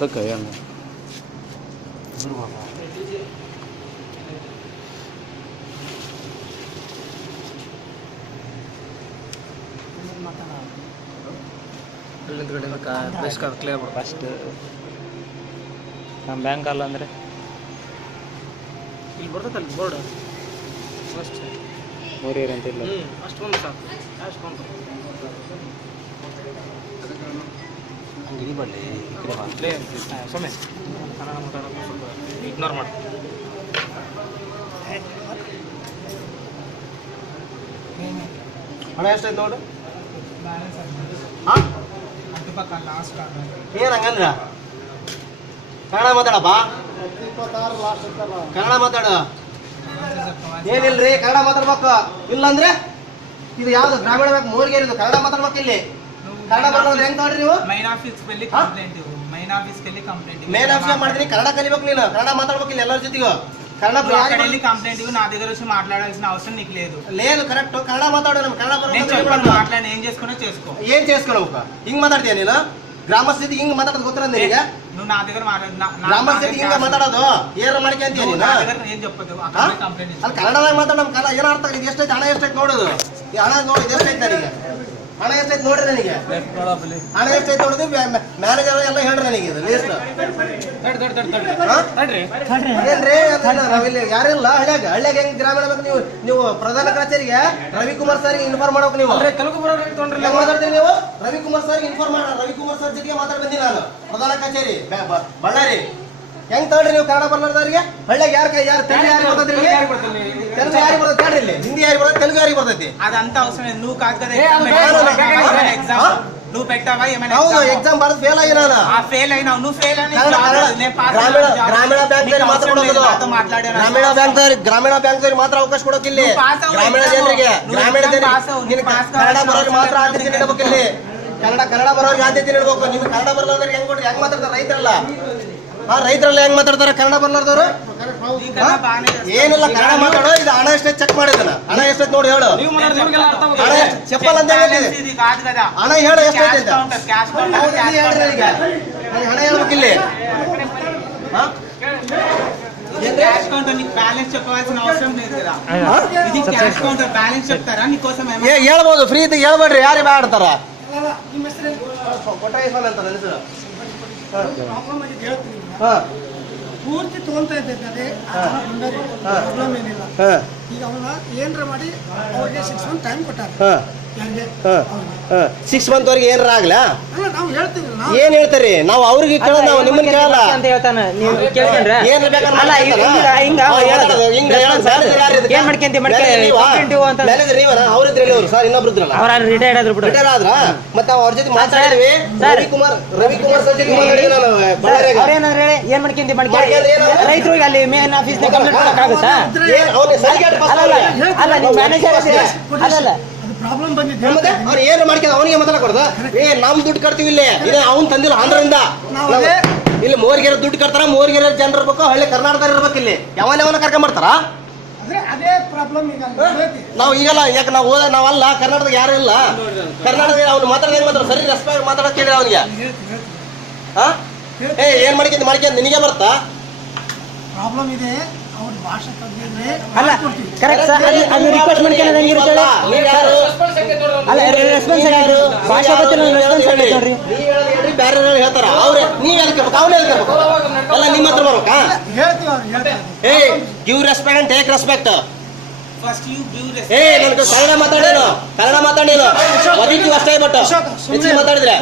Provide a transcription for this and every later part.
ತಕ್ಕ ಏನು ಅಲ್ಲಿಂದ ಕಡೆ ಕ್ಲಿಯರ್ ಮಾಡು ಫಸ್ಟ್ ನಮ್ಮ ಬ್ಯಾಂಕ್ ಅಲ್ಲ ಅಂದರೆ ಇಲ್ಲಿ ಬರ್ತೈತಲ್ಲ ಬೋರ್ಡ್ ಫಸ್ಟ್ ಮೂರಿಯರ್ ಅಂತ ಇಲ್ಲ. ಅಷ್ಟೊಂದು ಸಾಕು. ಅಷ್ಟು ಒಂದು ಲೇ ಸೊಮ್ಮೆ ಕನ್ನಡ ಮಾತಾಡೋದು ಸ್ವಲ್ಪ ಇಗ್ನೋರ್ ಮಾಡಿ. ಹಣ ಎಷ್ಟೈತೆ ನೋಡು? ಹಾಂ? ಏನು ಹಂಗಂದ್ರ? ಕನ್ನಡ ಮಾತಾಡಪ್ಪ. ಕನ್ನಡ ಮಾತಾಡ. ಏನಿಲ್ರಿ ಕನ್ನಡ ಮಾತಾಡ್ಬೇಕು. ಇಲ್ಲಂದ್ರೆ ಇದು ಯಾವ್ದು ಗ್ರಾಮೀಣ ಬ್ಯಾಂಕ್ ಮೂರ್ಗೇರಿ ಇದು ಕನ್ನಡ ಮಾತಾಡ್ಬೇಕು ಇಲ್ಲಿ. ಕನ್ನಡ ಬರಲ್ಲ ಹೆಂಗ್ ತಗೊಂಡ್ರಿ ನೀವು ಮೈನ್ ಆಫೀಸ್ ಗೆ ಕಂಪ್ಲೇಂಟ್ ಮೈನ್ ಆಫೀಸ್ ಗೆ ಕಂಪ್ಲೇಂಟ್ ಮೇನ್ ಆಫೀಸ್ ಮಾಡ್ತೀನಿ ಕನ್ನಡ ಕಲಿಬೇಕು ನೀನು ಕನ್ನಡ ಮಾತಾಡ್ಬೇಕು ಇಲ್ಲಿ ಎಲ್ಲರ ಜೊತೆಗೂ కన్నడ ప్రయాణి కంప్లైంట్ నా దగ్గర వచ్చి మాట్లాడాల్సిన అవసరం నీకు లేదు. లేదు కరెక్ట్. కన్నడ మాట్లాడాను కన్నడ మాట్లాడి. ఏం చేసుకున్నా చేసుకో. ఏం చేసుకోలేవు ఇంక మాట్లాడితే నేను? గ్రామ స్థితి ఇంక మాట్లాడదు గుర్తుంది నీగా నువ్వు నా దగ్గర గ్రామ స్థితి ఇంక మాట్లాడదు. ఏ మనకి అంతే ఏం చెప్పదు కన్నడ మాట్లాడడం? కన్నడ ఏం అర్థం? ఇది ఎస్ట్ అయితే అన్న ఎస్ట్ నోడదు అన్న నోడు ఇది ಹಣ ಎಷ್ಟೈತೆ ನೋಡ್ರಿ ನನಗೆ. ಹಣ ಎಷ್ಟೈತೆ ನೋಡಿದ್ವಿ ಮ್ಯಾನೇಜರ್ ಎಲ್ಲ ಹೇಳ್ರಿ ನನಗೆ ಇದು ಲೀಸ್ಟ್ ಏನ್ರಿ? ನಾವಿಲ್ಲಿ ಯಾರಿಲ್ಲ ಹಳ್ಳ್ಯಾಗ. ಹಳ್ಳ್ಯಾಗ ಹೆಂಗ್ ಗ್ರಾಮೀಣ ಬೇಕು ನೀವು? ನೀವು ಪ್ರಧಾನ ಕಚೇರಿಗೆ ರವಿಕುಮಾರ್ ಸರ್ ಇನ್ಫಾರ್ಮ್ ಮಾಡ್ಬೇಕು ನೀವು. ಮಾತಾಡ್ತೀವಿ ನೀವು. ರವಿಕುಮಾರ್ ಸರ್ ಇನ್ಫಾರ್ಮ್ ಮಾಡ ರವಿಕುಮಾರ್ ಸರ್ ಜೊತೆಗೆ ಮಾತಾಡ್ಬಂದಿ ನಾನು. ಪ್ರಧಾನ ಕಚೇರಿ. ಬಳ್ಳಾರಿ. ಹೆಂಗ್ ತಗೊಳ್ರಿ ನೀವು ಕನ್ನಡ ಬರ್ಲಾರ್ದವ್ರಿಗೆ? ಹಳ್ಳ್ಯಾಗ ಯಾರು ಯಾರು ತಲೆ ಯಾರು ಇಲ್ಲಿ? ತೆಲುಗು ಯಾರಿಗೆ ಬರ್ತದೆ ಕೇಳ್ರಿ ಇಲ್ಲಿ? ಹಿಂದಿ ಯಾರಿಗೆ ಬರ್ತದೆ? ತೆಲುಗು ಯಾರಿಗೆ ಬರ್ತೈತಿ ಅದಂತ అవసరం లేదు నువ్వు ಎಕ್ಸಾಮ್ ಫೇಲ್ ಆಗಿ ನಾನು. ಫೇಲ್ ಗ್ರಾಮೀಣ ಬ್ಯಾಂಕ್ ಮಾತ್ರ ಗ್ರಾಮೀಣ ಬ್ಯಾಂಕ್ ಗ್ರಾಮೀಣ ಮಾತ್ರ ಅವಕಾಶ ಕೊಡೋಕಿಲ್ಲ. ಗ್ರಾಮೀಣ ಜನರಿಗೆ ಗ್ರಾಮೀಣ ಜನರಿಗೆ ನಿನ್ನ ಕನ್ನಡ ಬರೋರಿಗೆ ಮಾತ್ರ ಆದ್ಯತೆ ನೀಡಬೇಕು ಇಲ್ಲಿ ಕನ್ನಡ ಕನ್ನಡ ಬರೋರಿಗೆ ಆದ್ಯತೆ ನೀಡಬೇಕು. ನಿನ್ನ ಕನ್ನಡ ಬರಲ್ಲ ಅಂದ್ರೆ ಹೆಂಗ್ ಕೊಡ್ರಿ? ಹೆಂಗ್ ಮಾತಾಡ್ತಾರೆ ರೈತರಲ್ಲ? ಆ ರೈತರಲ್ಲಿ ಹೆಂಗ್ ಮಾತಾಡ್ತಾರ? ಕನ್ನಡ ಬರ್ಲಾರ್ದವ್ರು ಏನಿಲ್ಲ ಕನ್ನಡ ಮಾತಾಡೋ ಇದು ಹಣ ಎಷ್ಟೈತೆ ಚೆಕ್ ಮಾಡಿದನ ಹಣ ಎಷ್ಟೈತೆ ನೋಡಿ ಹೇಳು. ಹಣ ಚಪ್ಪಲ್ ಅಂತ ಹೇಳಿದೆ ಹಣ ಹೇಳು ಎಷ್ಟೈತೆ ಹಣ ಹೇಳ್ಬೇಕು ಹೇಳ್ಬೋದು ಫ್ರೀ ಇದ್ದಾಗ ಹೇಳ್ಬೇಡ್ರಿ ಯಾರು ಮಾಡ್ತಾರ ಕೊಟ್ಟ ಪೂರ್ತಿ ತಗೊಂತ ಇದ್ದೆ. ಪ್ರಾಬ್ಲಮ್ ಏನಿಲ್ಲ. ಹಾ. ಈಗ ಅವನ್ನ ಏನ್ರ ಮಾಡಿ ಅವ್ರಿಗೆ ಸಿಕ್ಸ್ ಮಂತ್ ಟೈಮ್ ಕೊಟ್ಟಾರ. ಹಾ ಹೆಂಗೆ ಹಾ ಹಾ. ಸಿಕ್ಸ್ ಮಂತ್ ವರೆಗೆ ಏನಾರ ಆಗ್ಲಾ? ಏನ್ ಹೇಳ್ತಾರಿ? ನಾವು ಅವ್ರಿಗೆ ಕೇಳ ನಾವು ನಿಮ್ಮನ್ನ ಕೇಳಲ್ಲ. ಅಂತ ಹೇಳ್ತಾನ ನೀವು ಕೇಳ್ಕೊಂಡ್ರೆ? ಏನ್ ಬೇಕಾದ್ರೆ ಅಲ್ಲ ಈಗ ಹಿಂಗ ಏನ್ ಮಾಡ್ಕೊಂತಿ ಅಂತ? ಅವ್ರು ಇದ್ರಲ್ಲಿ ಅವ್ರು? ಸರ್ ಇನ್ನೊಬ್ರು ಇದ್ರಲ್ಲ. ಅವ್ರ ರಿಟೈರ್ಡ್ ಆದ್ರು ಬಿಡ್ರಿ ರಿಟೈರ್ ಆದ್ರ? ಮತ್ತೆ ನಾವು ಅವ್ರ ಜೊತೆ ಮಾತಾಡಿದ್ವಿ. ಸರ್. ರವಿಕುಮಾರ್ ರವಿಕುಮಾರ್ ಸರ್ ಜೊತೆ ಮಾತಾಡಿದ್ವಿ ನಾನು ಬಳ್ಳಾರಿಯಾಗ. ಅವ್ರೇನಾದ್ರು ಹೇಳಿ ಏನ್ ಮಾಡ್ಕೊಂತಿ ಮಾಡ್ಕೆ. ರೈತರಿಗೆ ಅಲ್ಲಿ ಮೇನ್ ಆಫೀಸ್ ಕಂಪ್ಲೇಂಟ್ ಅಲ್ಲ ಅಲ್ಲ. ನೀವು ಮ್ಯಾನೇಜರ್ ಅಲ್ಲ ಅದು ಪ್ರಾಬ್ಲಮ್ ಬಂದಿದೆ. ಮತ್ತೆ ಅವ್ರು ಏನು ಮಾಡ್ಕೊಂಡು ಅವನಿಗೆ ಮಾತಾಡ ಕೊಡ್ದ? ಏ ನಮ್ ದುಡ್ಡು ಕಟ್ತೀವಿ ಇಲ್ಲಿ. ಇದೆ ಅವ್ನು ತಂದಿಲ್ಲ ಆಂಧ್ರದಿಂದ. ಇಲ್ಲಿ ಮೋರ್ಗೆರೆ ದುಡ್ಡು ಕಟ್ತಾರ ಮೋರ್ಗೆರೆ ಜನರು ಇರ್ಬೇಕು ಹಳ್ಳಿ ಕರ್ನಾಟಕದವ್ರು ಇರ್ಬೇಕು ಇಲ್ಲಿ. ಯಾವನ್ ಯಾವನ ಕರ್ಕೊಂಡ್ ಬರ್ತಾರ? ನಾವು ಈಗಲ್ಲ ಯಾಕೆ ನಾವು ಓದ ನಾವಲ್ಲ ಕರ್ನಾಟಕದಾಗ ಯಾರು ಇಲ್ಲ. ಕರ್ನಾಟಕ ಅವ್ನು ಮಾತಾಡೋದು ಹೆಂಗ್ ಮಾತಾಡ ಸರಿ ರೆಸ್ಪೆಕ್ಟ್ ಮಾತಾಡೋಕೆ ಕೇಳಿ ಅವನಿಗೆ. ಹಾ? ಏ ಏನ್ ಮಾಡ್ಕೊಂಡ್ ಮಾಡ್ಕೊಂಡ್ ನಿನಗೆ ಬರ್ತಾ? ಪ್ರಾಬ್ಲಮ್ ಇದೆ. ಅಲ್ಲ ಕರೆಕ್ಟ್ ಸರ್ ಅದು ಅದು ರಿಕ್ವೆಸ್ಟ್ ಮಾಡ್ಕೊಳ್ಳೋದು ಹೆಂಗಿರುತ್ತೆ ಹೇಳಿ? ನೀವ್ ಯಾರು? ಅಲ್ಲ ರೆಸ್ಪಾನ್ಸ್ ಭಾಷೆ ರೆಸ್ಪಾನ್ಸ್ ಆಗೈತೆ ನೋಡ್ರಿ. ಬೇರೆ ಹೇಳ್ತಾರ. ಅವ್ರೆ ನೀವ್ ಹೇಳ್ಬೇಕು ಅವ್ನು ಹೇಳ್ಬೇಕು ಎಲ್ಲ ನಿಮ್ಮ ಹತ್ರ ಬರ್ಬೇಕಾ? ಹೇಳ್ತೀವಿ ಅವ್ರು ಏ give respect and take respect first you give ಏ ನನಗೆ ಕನ್ನಡ ಮಾತಾಡೇನು ಕನ್ನಡ ಮಾತಾಡೇನು ಒದಿತೀವಿ ಅಷ್ಟೇ ಬಟ್ ಹೆಚ್ಚಿಗೆ ಮಾತಾಡಿದ್ರೆ.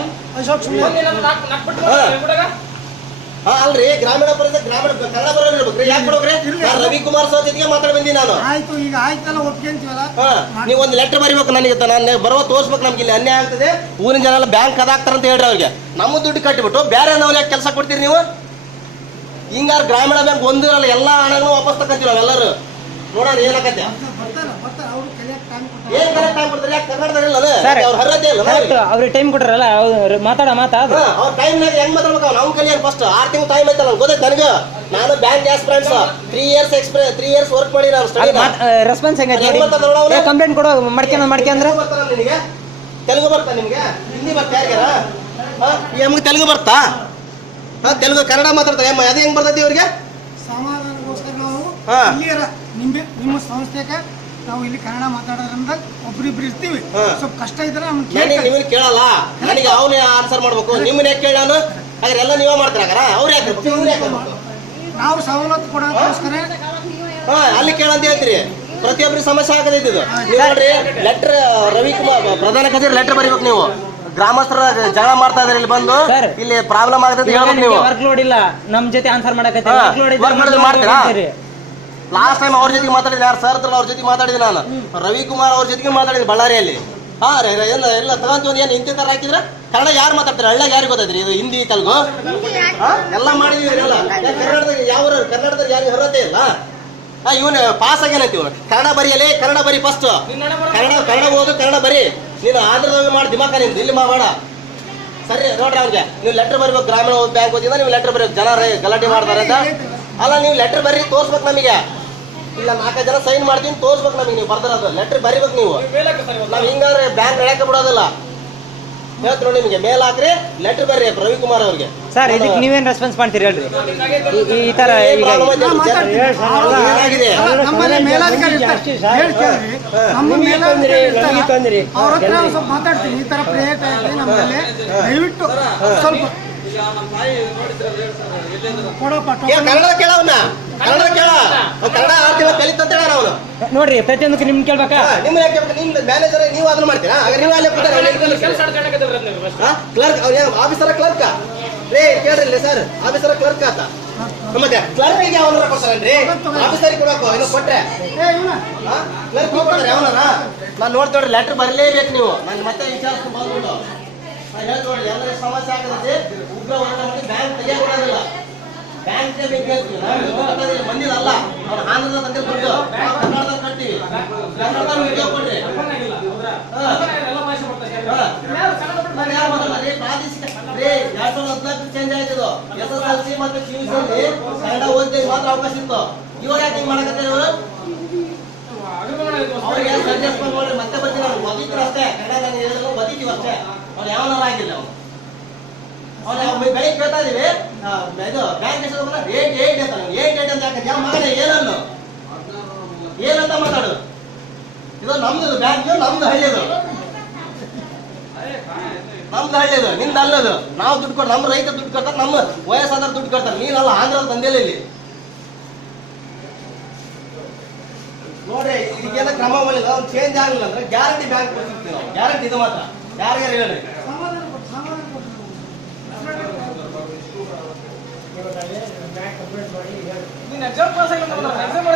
ಅಲ್ರಿ ಗ್ರಾಮೀಣ ಪರಿಸರ ಗ್ರಾಮೀಣ ಕನ್ನಡ ಬರೋರು ಇರ್ಬೇಕ್ರಿ. ಯಾಕೆ ಬಿಡ್ಬೇಕ್ರಿ ನಾನು ರವಿಕುಮಾರ್ ಸರ್ ಜೊತೆಗೆ ಮಾತಾಡಿ ಬಂದಿ ನಾನು. ಆಯ್ತು ಈಗ ಆಯ್ತಲ್ಲ ಒಪ್ಕೊಂತೀವಲ್ಲ? ಹಾ ನೀವು ಒಂದು ಲೆಟರ್ ಬರಿಬೇಕು ನನಗೆ ನಾನು ಬರುವ ತೋರಿಸ್ಬೇಕು ನಮ್ಗೆ ಇಲ್ಲಿ ಅನ್ಯಾಯ ಆಗ್ತದೆ. ಊರಿನ ಜನ ಎಲ್ಲ ಬ್ಯಾಂಕ್ ಅದಾಗ್ತಾರ ಅಂತ ಹೇಳ್ರಿ ಅವ್ರಿಗೆ. ನಮ್ಮ ದುಡ್ಡು ಕಟ್ಟಿಬಿಟ್ಟು ಬೇರೆ ನಾವು ಯಾಕೆ ಕೆಲಸ ಕೊಡ್ತೀರಿ ನೀವು? ಹಿಂಗಾರ ಗ್ರಾಮೀಣ ಬ್ಯಾಂಕ್ ಒಂದು ಎಲ್ಲ ಹಣನೂ ವಾಪಸ್ ತಗೊಂತೀವಿ ನಾವೆಲ್ಲರೂ. ನೋಡೋಣ ಏನಾಗತ್ತೆ ಬರ್ತಾರ ಬರ್ತಾರ ಅವ್ರು ಕಲಿಯಕ್ಕೆ ಟೈಮ್ ಕೊಟ್ಟಾರ ಏನ್ ಕರೆಕ್ಟ್ ಆಗಿ ಕೊಡ್ತಾರೆ? ಯಾಕೆ ಕರ್ನಾಟಕದಲ್ಲಿ ಇಲ್ಲ ಸರ್ ಅವ್ರ ಅರ್ಹತೆ ಇಲ್ಲ ಕರೆಕ್ಟ್ ಅವ್ರಿಗೆ ಟೈಮ್ ಕೊಟ್ರಲ್ಲ ಅವ್ರು ಮಾತಾಡ ಮಾತಾ ಅದು. ಹಾ, ಅವ್ರ ಟೈಮ್ನಾಗ ಹೆಂಗ್ ಮಾತಾಡ್ಬೇಕು ನಾವು ಅವ್ನು ಫಸ್ಟ್ ಆರು ತಿಂಗಳು ಟೈಮ್ ಐತಲ್ಲ ಗೊತ್ತೈತೆ ನನಗೆ? ನಾನು bank gas friends three years experience three years work ಮಾಡಿ ನಾನು ಸ್ಟಡಿ ರೆಸ್ಪಾನ್ಸ್ ಹೆಂಗೈತೆ? ನೋಡಿ. ಕಂಪ್ಲೇಂಟ್ ಕೊಡೋ ಮಡ್ಕೆ ಮಾಡ್ಕೊಂಡ್ರೆ ಬರ್ತಾರ ನಿನಗೆ? ತೆಲುಗು ಬರ್ತಾ ನಿಮ್ಗೆ ಹಿಂದಿ ಬರ್ತಾ ಯಾರಿಗಾರ ನಮ್ಗೆ ತೆಲುಗು ಬರ್ತಾ? ಹಾ ತೆಲುಗು ಕನ್ನಡ ಮಾತಾಡ್ತಾರೆ ಅಮ್ಮ ಅದು ಹೆಂಗ್ ಬರ್ತೈತಿ ಇವ್ರಿಗೆ? ಸಮಾಧಾನಕ್ಕೋಸ್ಕರ ನಾವು ಹಾ. ಇಲ್ಲಿಯರ ನಿಮ್ಮ ನಿಮ್ಮ ಸಂಸ್ಥೆಗೆ ನಾವು ಇಲ್ಲಿ ಕನ್ನಡ ಮಾತಾಡೋದ್ರಿಂದ ಒಬ್ರಿಬ್ರು ಇರ್ತೀವಿ. ಸ್ವಲ್ಪ ಕಷ್ಟ ಇದ್ರೆ ನಮ್ಗೆ ಕೇಳಿ. ನಿಮ್ಮನ್ನ ಕೇಳಲ್ಲ. ನನಗೆ ಅವನೇ ಆನ್ಸರ್ ಮಾಡ್ಬೇಕು. ನಿಮ್ಮನ್ನ ಯಾಕೆ ಕೇಳ ನಾನು. ಹಾಗಾದ್ರೆ ಎಲ್ಲ ನೀವೇ ಮಾಡ್ತಾರ ಅವ್ರು ಯಾಕೆ ಇವ್ರು ಯಾಕೆ ಇರ್ಬೇಕು? ನಾವು ಸವಲತ್ತು ಕೊಡೋದಕ್ಕೋಸ್ಕರ ಹಾ ಅಲ್ಲಿ ಕೇಳಂತ ಹೇಳ್ತೀರಿ. ಪ್ರತಿಯೊಬ್ಬರಿಗೆ ಸಮಸ್ಯೆ ಆಗದೈತಿ ಇದು ನೀವು ನೋಡ್ರಿ ಲೆಟರ್ ರವಿಕುಮಾರ್ ಪ್ರಧಾನ ಕಚೇರಿ ಲೆಟರ್ ಬರೀಬೇಕು ನೀವು. ಗ್ರಾಮಸ್ಥರ ಜಗಳ ಮಾಡ್ತಾ ಇದಾರೆ ಇಲ್ಲಿ ಬಂದು. ಸರ್. ಇಲ್ಲಿ ಪ್ರಾಬ್ಲಮ್ ಹೇಳ್ಬೇಕು ನೀವು. ವರ್ಕ್ ಲೋಡ್ ಇಲ್ಲ. ನಮ್ ಜೊತೆ ಆನ್ಸರ್ ಮಾಡಕತ್ತಿ ಹಾ, ಮಾಡ್ತೀರಾ? ಲಾಸ್ಟ್ ಟೈಮ್ ಅವ್ರ ಜೊತೆಗೆ ಮಾತಾಡಿದ್ದೆ ಯಾರು? ಸರ್ ಅವ್ರ ಜೊತೆ ಮಾತಾಡಿದೆ ನಾನು. ರವಿಕುಮಾರ್ ಅವ್ರ ಜೊತೆಗೆ ಮಾತಾಡಿದೆ ಬಳ್ಳಾರಿಯಲ್ಲಿ. ಹಾ ರೇ, ಎಲ್ಲ ಎಲ್ಲ ತಗೊಂತೀವಿ ಏನು ಇಂತಿ ತರ ಹಾಕಿದ್ರೆ ಕನ್ನಡ ಯಾರು ಮಾತಾಡ್ತಾರೆ? ಹಳ್ಳಾಗ ಯಾರಿಗೆ ಗೊತ್ತಾಯ್ತು ಇದು ಹಿಂದಿ, ತೆಲುಗು? ಎಲ್ಲ ಮಾಡಿದೀವಿ ಯಾರು ಕನ್ನಡದಾಗ ಯಾವ ಹೊರತೆ ಯಾರಿಗೆ ಹೊರತೆ ಇಲ್ಲ? ಹಾ, ಇವನು ಪಾಸ್ ಆಗ್ಯಾನಂತ ಇವನು. ಕನ್ನಡ ಬರಿಯಲೇ ಕನ್ನಡ ಬರಿ ಫಸ್ಟ್ ಕನ್ನಡ ಕನ್ನಡ ಓದು, ಕನ್ನಡ ಬರಿ. ನೀನು ಆಂಧ್ರದಾಗ ಮಾಡಿ, ದಿಮಾಕ ನಿಂದು. ಇಲ್ಲಿ ಮಾಡ. ಸರಿ, ನೋಡ್ರಿ ಅವ್ರಿಗೆ ನೀವು ಲೆಟರ್ ಬರೀಬೇಕು, ಗ್ರಾಮೀಣ ಬ್ಯಾಂಕ್ ಓದಿದ್ರೆ ನೀವು ಲೆಟರ್ ಬರಬೇಕು. ಜನ ಗಲಾಟೆ ಮಾಡ್ತಾರೆ ಅಂತ. ಅಲ್ಲ ನೀವು ಲೆಟರ್ ಬರ್ರಿ ತೋರ್ಸ್ಬೇಕು ನಮಗೆ. ಇಲ್ಲ ನಾಲ್ಕೈದು ಜನ ಸೈನ್ ಮಾಡ್ತೀನಿ ತೋರ್ಸ್ಬೇಕು ನಮಗೆ ನೀವು ಬರ್ದಿರೋದು ಲೆಟರ್ ಬರಿಬೇಕು ನೀವು. ನಾವು ಹಿಂಗಾದ್ರೆ ಬ್ಯಾಂಕ್ ನಡೆಯಕ್ಕೆ ಬಿಡೋದಿಲ್ಲ. ಹೇಳ್ತೀನಿ ನೋಡಿ ನಿಮಗೆ ಮೇಲ್ ಹಾಕ್ರಿ ಲೆಟರ್ ಬರ್ರಿ ರವಿಕುಮಾರ್ ಅವ್ರಿಗೆ. ಸರ್ ಇದಕ್ಕೆ ನೀವೇನ್ ರೆಸ್ಪಾನ್ಸ್ ಮಾಡ್ತೀರಿ ಹೇಳ್ರಿ. ಈ- ತರ ಏನಾಗಿದೆ. ಅವ್ರ ಹತ್ರ ಸ್ವಲ್ಪ ಮಾತಾಡ್ತೀನಿ. ಈ ನಮ್ಮಲ್ಲಿ ದಯವಿಟ್ಟು ಸ್ವಲ್ಪ ಕನ್ನಡ ಕನ್ನಡ ಕೇಳ. ಅವ್ನ್ ಕನ್ನಡ ಆರು ತಿಂಗಳು ಕಲಿತಂತ ಹೇಳ ಅವನು. ನೋಡ್ರಿ ಪ್ರತಿಯೊಂದಕ್ಕೆ ನಿಮ್ ಕೇಳ್ಬೇಕಾ? ನಿಮ್ಮ ಯಾಕೆ ನಿಮ್ ಮ್ಯಾನೇಜರ್ ನೀವು ಅದನ್ನ ಮಾಡ್ತೀರಾ? ಹಾಗಾದ್ರೆ ನೀವು ಅಲ್ಲೇ ಕ್ಲರ್ಕ್ ಅವ್ರು ಏನು ಆಫೀಸರ ಕ್ಲರ್ಕ್ ರೇ ಕೇಳ್ರಿ ಸರ್ ಆಫೀಸರ ಕ್ಲರ್ಕ್ ಆತ. ಮತ್ತೆ ಕ್ಲರ್ಕಿಗೆ ಅವನ ಕೊಡ್ತಾರನ್ರಿ? ಆಫೀಸರಿಗೆ ಕೊಡಬೇಕು ಇನ್ನು ಕೊಟ್ರೆ? ಏ, ಇವ್ನ. ಕ್ಲರ್ಕ್ ಕೊಡ್ತಾರೆ ಅವನಾರ ನಾನು ನೋಡ್ತೇವ್ರಿ ಲೆಟರ್ ಬರಲೇಬೇಕು ನೀವು. ನಾನು ಮತ್ತೆ ವಿಚಾರಿಸ್ಕೊಂಡು ಬಂದ್ಬಿಟ್ಟು. ನಾನು ಎಲ್ಲ ಸಮಸ್ಯೆ ಆಗತ್ತೆ. ಉಗ್ರ ಹೋರಾಟ ಮಾಡಿ ಬ್ಯಾಂಕ್ ತೆಗಿಯಕ್ಕೆ ಕೊಡೋದಿಲ್ಲ ಬ್ಯಾಂಕ್ ಬೇಕು ಹೇಳ್ತೀವಿ ನಾವು ಅಲ್ಲ ಅವ್ರು ಆಂಧ್ರದ ತಂದೆ ಕನ್ನಡದಲ್ಲಿ ರೀ, ಚೇಂಜ್ ಆಯ್ತದು ಎಸ್ ಎಸ್ ಮತ್ತು ಮಾತ್ರ ಅವಕಾಶ ಇತ್ತು ಇವಾಗ ಯಾಕೆ ಹಿಂಗ್ ಮಾಡಕತ್ತಾರೆ ಇವರು ಅವ್ರಿಗೆ ಮತ್ತೆ ಒದಿದ್ರು ಅಷ್ಟೇ ಕನ್ನಡ ನಾನು ಹೇಳಿದ್ರು ಅಷ್ಟೇ ಅವ್ರು ಯಾವನಾರ ಆಗಿಲ್ಲ ಅವ್ರು ಅವ್ರು ಬೆಳಿಗ್ಗೆ ಕೇಳ್ತಾ ಇದೀವಿ ಇದು ಬ್ಯಾಂಕ್ ಹೆಸರು ಬಂದ್ರೆ ಏಟ್ ಏಟ್ ಅಂತ ಏಟ್ ಏಟ್ ಅಂತ ಯಾವ ಮಗನೇ ಏನನ್ನು? ಏನಂತ ಮಾತಾಡು. ಇದು ನಮ್ದು ಬ್ಯಾಂಕ್ ನಮ್ದು ಹಳ್ಳಿದು. ನಮ್ದು ಹಳ್ಳಿದು ನಿಂದ ಅಲ್ಲದು. ನಾವು ದುಡ್ಡು ಕೊಡ್, ನಮ್ಮ ರೈತ ದುಡ್ಡು ಕೊಡ್ತಾರೆ, ನಮ್ಮ ವಯಸ್ಸಾದ ದುಡ್ಡು ಕೊಡ್ತಾರೆ. ನೀನಲ್ಲ ಆಂಧ್ರ ತಂದೆಲ್ಲ ಇಲ್ಲಿ. ನೋಡ್ರಿ, ಇದಕ್ಕೆಲ್ಲ ಕ್ರಮ ಮಾಡಿಲ್ಲ ಒಂದು ಚೇಂಜ್ ಆಗಲಿಲ್ಲ ಅಂದ್ರೆ ಗ್ಯಾರಂಟಿ ಬ್ಯಾಂಕ್ ಕೊಡ್ತಿರ್ತೀವಿ ಗ್ಯಾರಂಟಿ ಇದು ಮಾತ್ರ. ಯಾರ್ಯಾರು ಹೇಳ್ರಿ? ಕೊಡು. ಎಕ್ಸಾಮ್ ಪಾಸ್ ಆಗಿಲ್ಲ